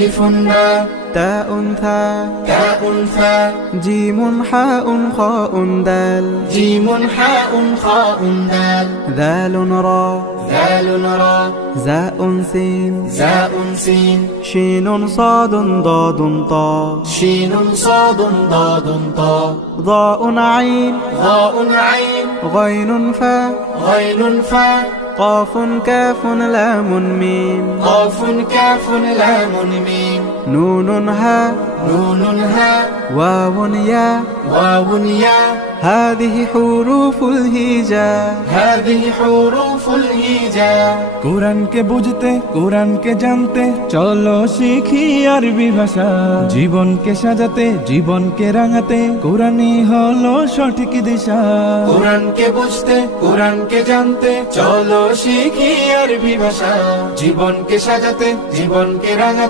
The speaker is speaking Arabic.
আলিফুন বা তাউন থা তাউন ফা জিমুন হাউন খাউন দাল জিমুন হাউন খাউন দাল দালুন রা দালুন রা জাউন সিন জাউন সিন শিনুন সাদুন দাদুন তা শিনুন সাদুন দাদুন তা ضاء عين ধাউন আইন غين فا গাইনুন ফা قاف كاف لام ميم কাফুন কাফুন লামুন মিম نون ها নুনুন হা واو يا ওয়াউন ইয়া هذه حروف الهجاء هذه حروف الهجاء কোরআনকে বুঝতে কোরআনকে জানতে চলো শিখি আরবি ভাষা জীবনকে সাজাতে জীবনকে রাঙাতে কোরআনই হলো সঠিক দিশা কোরআনকে বুঝতে কোরআনকে জানতে চলো শিখি আরবি ভাষা জীবনকে সাজাতে জীবনকে রাঙাতে